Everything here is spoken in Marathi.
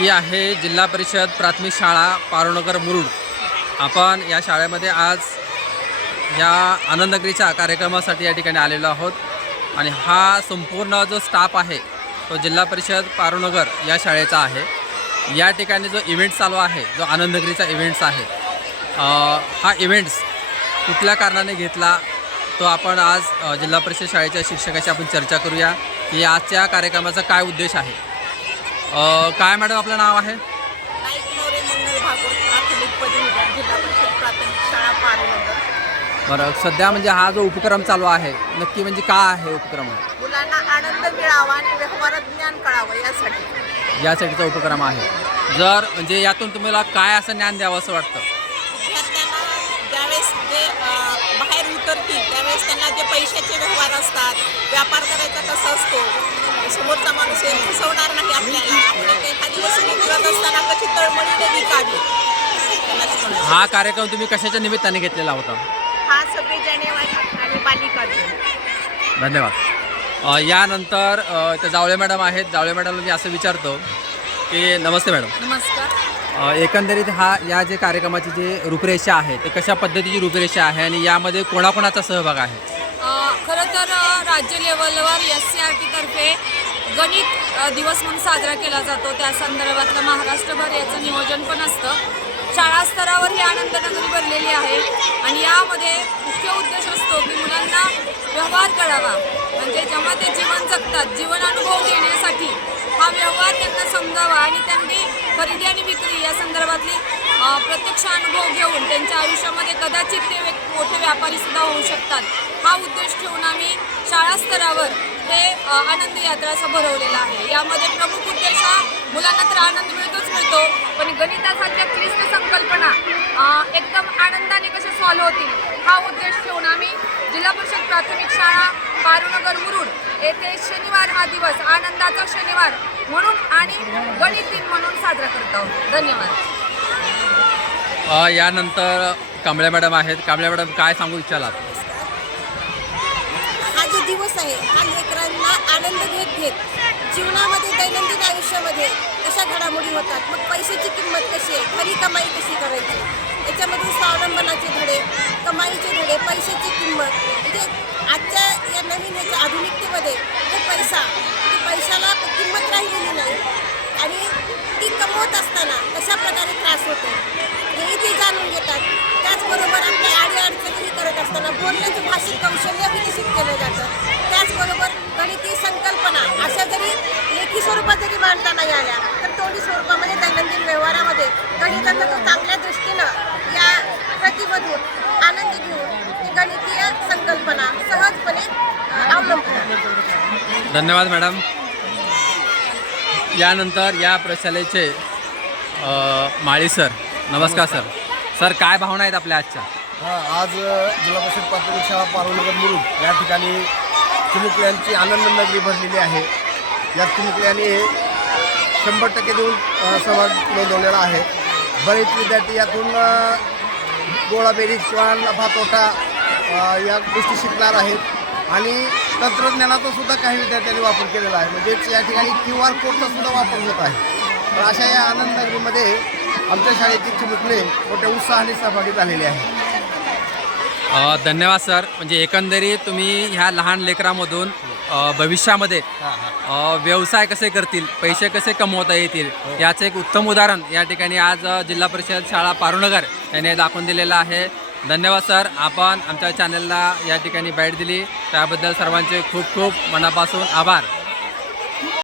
ही आहे जिल्हा परिषद प्राथमिक शाळा पारोनगर मुरुड. आपण या शाळेमध्ये आज या आनंदगिरीच्या कार्यक्रमासाठी या ठिकाणी आलेलो आहोत. आणि हा संपूर्ण जो स्टाफ आहे तो जिल्हा परिषद पारोनगर या शाळेचा आहे. या ठिकाणी जो इव्हेंट चालू आहे जो आनंदगिरीचा इव्हेंट्स आहे हा इव्हेंट्स कुठल्या कारणाने घेतला तो आपण आज जिल्हा परिषद शाळेच्या शिक्षकाशी आपण चर्चा करूया. की आजच्या कार्यक्रमाचा काय उद्देश आहे? अ, काय मॅडम आपलं नाव आहे? नाईक नवरे मंगल भागवत प्राथमिक पदवीधर जिल्हा परिषद प्राथमिक शाळा पारेनगर बरं सध्या म्हणजे हा जो उपक्रम चालू आहे नक्की म्हणजे काय आहे उपक्रम? मुलांना आनंद मिळावा आणि व्यवहारात ज्ञान कळावं यासाठी. यासाठीचा उपक्रम आहे. जर म्हणजे यातून तुम्हाला काय असं ज्ञान द्यावं असं वाटतं? विद्यार्थ्यांना ज्यावेळेस ते अं, बाहेर उतरतील त्यावेळेस त्यांना जे पैशाचे व्यवहार असतात व्यापार करायचा कसा असतो समोरचा माणूस हे फसवणार नाही आपल्याला. आपण एखादी वस्तू करत असताना कशी तळमळीने विकावी. हा कार्यक्रम तुम्ही कशाच्या निमित्ताने घेतलेला होता? हा सव्वीस जानेवारी आणि बालिका दिन. धन्यवाद. अ, यानंतर अ, इथं जावळे मॅडम आहेत. जावळे मॅडमला मी असं विचारतो की नमस्ते मॅडम. नमस्कार. एकंदरीत हा या जे कार्यक्रमाची जी रूपरेषा आहे ते कशा पद्धतीची रूपरेषा आहे आणि यामध्ये कोणाकोणाचा सहभाग आहे? खरं तर राज्य लेवलवर एस सी आर टीतर्फे गणित दिवस म्हणून साजरा केला जातो. त्या संदर्भातलं महाराष्ट्रभर याचं नियोजन पण असतं. शाळा स्तरावर ही आनंदनगरी भरलेली आहे आणि यामध्ये मुख्य उद्देश असतो की मुलांना व्यवहार करावा. म्हणजे जेव्हा ते जीवन जगतात जीवन अनुभव घेण्यासाठी हा व्यवहार त्यांना समजावा आणि त्यांनी खरेदी आणि विक्री या संदर्भातली प्रत्यक्ष अनुभव घेऊन त्यांच्या आयुष्यामध्ये कदाचित ते मोठे व्यापारी सुद्धा होऊ शकतात. हा उद्देश ठेवून आम्ही शाळा स्तरावर हे आनंद यात्रा असं भरवलेलं आहे. यामध्ये प्रमुख उद्देश हा मुलांना तर आनंद मिळतोच मिळतो पण गणितासारख्या क्लिष्ट अ, एकदम आनंदाने कशा सॉल्व्ह होतील हा उद्देश ठेवून आम्ही जिल्हा परिषद प्राथमिक शाळा पारुनगर मुरुड येथे शनिवार हा दिवस आनंदाचा शनिवार म्हणून आणि गणित दिन म्हणून साजरा करत आहोत. धन्यवाद. अ, यानंतर कांबळे मॅडम आहेत. कांबळे मॅडम काय सांगू इच्छालात? हा जो दिवस आहे हा लेकरांना आनंद घेत घेत जीवनामध्ये दैनंदिन आयुष्यामध्ये अशा घडामोडी होतात. मग पैशाची किंमत कशी आहे? खरी कमाई कशी करायची? याच्यामध्ये स्वावलंबनाचे धडे कमाईचे धडे पैशाची किंमत. म्हणजे आजच्या या नवीन याच्या आधुनिकतेमध्ये हे पैसा ते पैशाला किंमत राहिलेली नाही. आणि ती कमवत असताना कशा प्रकारे त्रास होतो? हेही ते जाणून घेतात. त्याचबरोबर आपल्या अडीअडचणीही करत असताना बोलण्याचं भाषिक कौशल्य विकसित केलं जातं. त्याचबरोबर गणिती संकल्पना अशा जरी लेखी स्वरूपात जरी मांडता नाही आल्या तर तोंडी स्वरूपामध्ये दैनंदिन व्यवहारामध्ये गणिताचा तो चांगल्या दृष्टीनं या प्रतिमधून आनंद घेऊन ते गणितीय संकल्पना सहजपणे अ, अवलंबतात धन्यवाद मॅडम. यानंतर या प्रशालेचे माळी सर. नमस्कार सर. सर काय भावना आहेत आपल्या आजच्या? हां आज जिल्हा परिषद प्राथमिक शाळा पारोनगर मुरुड या ठिकाणी चिमुकल्यांची आनंद नगरी भरलेली आहे. या चिमुकल्यांनी शंभर टक्के देऊन सहभाग नोंदवलेला आहे. बरेच विद्यार्थी यातून गोळाबेरी किंवा नफा तोटा या गोष्टी शिकणार आहेत. आणि तंत्रज्ञानाचा सुद्धा काही विद्यार्थ्यांनी वापर केलेला आहे. म्हणजेच या ठिकाणी क्यू आर कोडचा सुद्धा वापर होत आहे. तर अशा या आनंद नगरीमध्ये आमच्या शाळेची चिमुकले मोठ्या उत्साहाने सहभागी झालेले आहेत. अ, धन्यवाद सर. म्हणजे एकंदरीत तुम्ही ह्या लहान लेकरामधून भविष्यामध्ये व्यवसाय कसे करतील पैसे कसे कमवता येतील याचं एक उत्तम उदाहरण या ठिकाणी आज जिल्हा परिषद शाळा पारुनगर याने दाखवून दिलेलं आहे. धन्यवाद सर. आपण आमच्या चॅनलला या ठिकाणी भेट दिली. त्याबद्दल सर्वांचे खूप खूप मनापासून आभार.